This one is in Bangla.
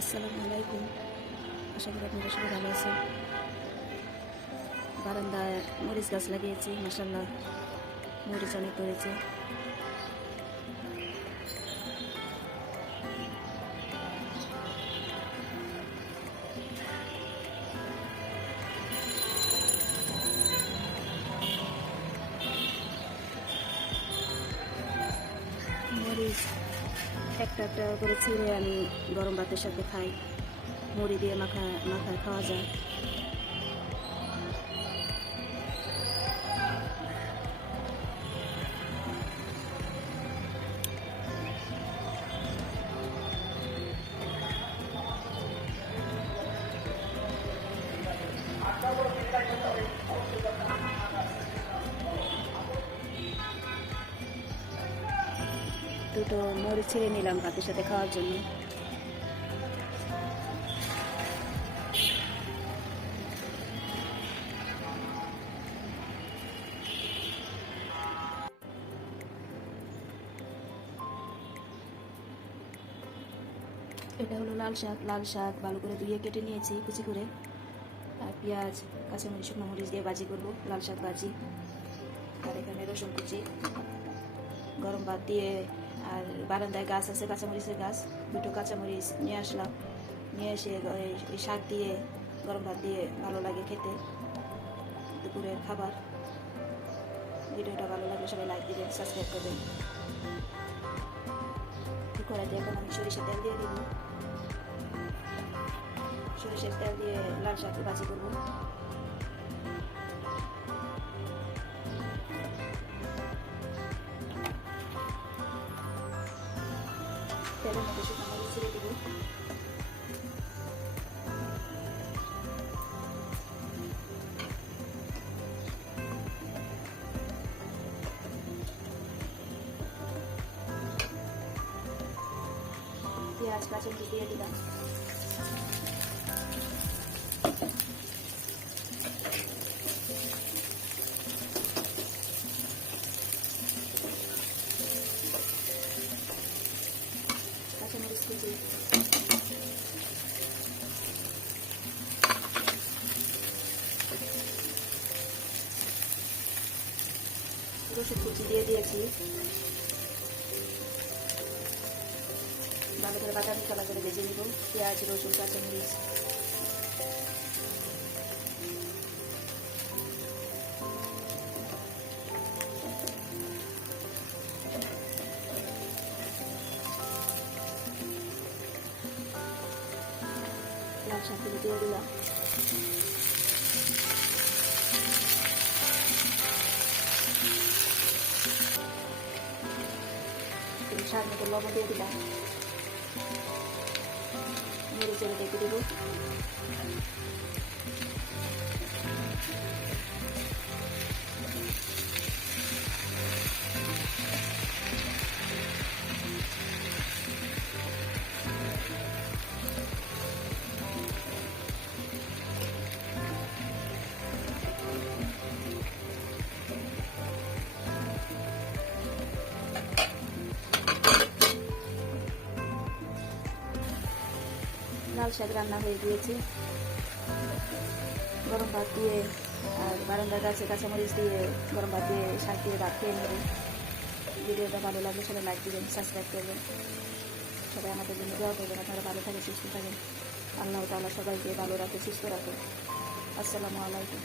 আসসালামু আলাইকুম। আশা করি আপনারা সবাই ভালো আছেন। বারান্দায় মরিচ গাছ লাগিয়েছি, মাশাআল্লাহ মরিচ অনেক ধরেছে। মরিচ একটা একটা করে ছিঁড়ে আমি গরম ভাতের সাথে খাই। মুড়ি দিয়ে মাখা খাওয়া যায়। দুটো মরিচ ছিঁড়ে নিলাম ভাতের সাথে খাওয়ার জন্য। এটা হলো লাল শাক ভালো করে ধুয়ে কেটে নিয়েছি কুচি করে। আর পেঁয়াজ, কাঁচামরিচ, শুকনো মরিচ দিয়ে ভাজি করব, লাল শাক ভাজি। আর এখানে রসুন কুচি, গরম ভাত দিয়ে। আর বারান্দায় গাছ আছে, কাঁচামরিচের গাছ, দুটো কাঁচামরিচ নিয়ে আসলাম। নিয়ে এসে এই শাক দিয়ে গরম ভাত দিয়ে ভালো লাগে খেতে। দুপুরের খাবার। ভিডিওটা ভালো লাগলে সবাই লাইক দিবেন, সাবস্ক্রাইব করবেন। কড়াইতে এখন আমি সরিষার তেল দিয়ে দিব। সরিষার তেল দিয়ে লাল শাক ভাজি করবো। তেলের মধ্যে শুকনো মরিচ ছেড়ে দিব। পেঁয়াজ, কাঁচামরিচ দিয়ে দিলাম। কাঁচামরিচ কুচি, রসুন কুচি দিয়ে দিয়েছি। ভালো করে বাদামি কালার করে ভেজে নিব। পেঁয়াজ, রসুন, কাঁচামরিচ। লাল শাকগুলো দিয়ে দিলাম। স্বাদ মতো লবণ দিয়ে দিলাম। মরিচের ডেকে দেবো। লাল শাক রান্না হয়ে গিয়েছে। গরম ভাত দিয়ে আর বারান্দার গাছে কাঁচামরিচ দিয়ে গরম ভাত দিয়ে শাক দিয়ে ভাত খেয়ে নেব। ভিডিওটা ভালো লাগলে সবাই লাইক দিবেন, সাবস্ক্রাইব করবেন। সবাই আমাদের জন্য দোয়া করবেন। আপনারা ভালো থাকেন, সুস্থ থাকেন। আল্লাহ তাআলা সবাইকে ভালো রাখে, সুস্থ রাখে। আসসালামু আলাইকুম।